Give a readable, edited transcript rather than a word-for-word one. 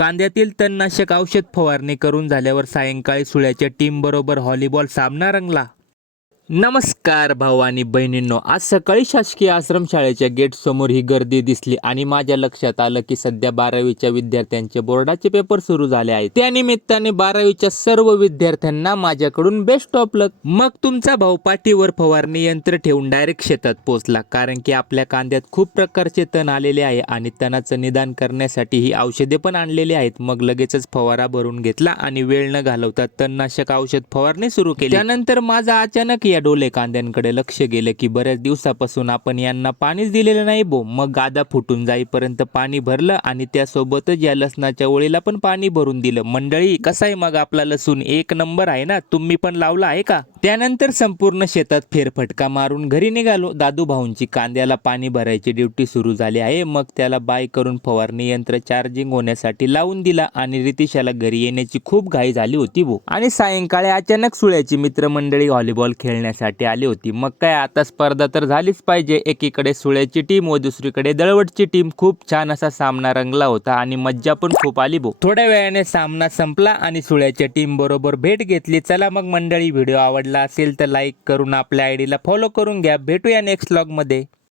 कांद्यातील तणनाशक औषध फवारणी करून झाल्यावर सायंकाळी सुळ्याच्या टीम बरोबर व्हॉलीबॉल सामना रंगला। नमस्कार भाऊ आणि बहिणींनो, आज सकाळी शासकीय आश्रमशाळेच्या गेट समोर ही गर्दी दिसली आणि माझ्या लक्षात आलं की सध्या 12वीच्या विद्यार्थ्यांचे बोर्डाचे पेपर सुरू झाले आहेत। त्या निमित्ताने 12वीच्या सर्व विद्यार्थ्यांना माझ्याकडून बेस्ट ऑफ लक। मग तुमचा भाऊ पाठीवर फवारणी यंत्र ठेवून डायरेक्ट शेतात पोहोचला, कारण की आपल्या कांद्यात खूप प्रकारचे तण आलेले आहे आणि तणाचं निदान करण्यासाठी ही औषधे पण आणलेली आहेत। मग लगेचच फवारा भरून घेतला आणि वेळ न घालवता तणनाशक औषध फवारणी सुरू केली। त्यानंतर माझा अचानक या डोले कांद्यांकडे लक्ष गेले की बऱ्याच दिवसापासून आपण यांना पाणीच दिलेलं नाही भो। मग गादा फुटून जाईपर्यंत पाणी भरलं आणि त्यासोबतच या लसणाच्या ओळीला पण पाणी भरून दिलं। मंडळी, कसा आहे मग आपला लसूण? एक नंबर आहे ना? तुम्ही पण लावला आहे का? त्यानंतर संपूर्ण शेतात फेरफटका मारून घरी निघालो। दादू भाऊंची कांद्याला पाणी भरायची ड्युटी सुरू झाली आहे। मग त्याला बाय करून फवारणी यंत्र चार्जिंग होण्यासाठी लावून दिला आणि रितिशाला घरी येण्याची खूप घाई झाली होती भो। आणि सायंकाळी अचानक सुळ्याची मित्रमंडळी व्हॉलीबॉल खेळण्यासाठी आली होती। मग काय, आता स्पर्धा तर झालीच पाहिजे। एकीकडे सुळ्याची टीम व दुसरीकडे दळवटची टीम। खूप छान असा सामना रंगला होता आणि मज्जा पण खूप आली भो। थोड्या वेळाने सामना संपला आणि सुळ्याच्या टीम बरोबर भेट घेतली। चला मग मंडळी, व्हिडिओ आवडला असेल तर लाईक करून आपल्या आयडीला फॉलो करून घ्या। भेटूया नेक्स्ट व्लॉग मध्ये।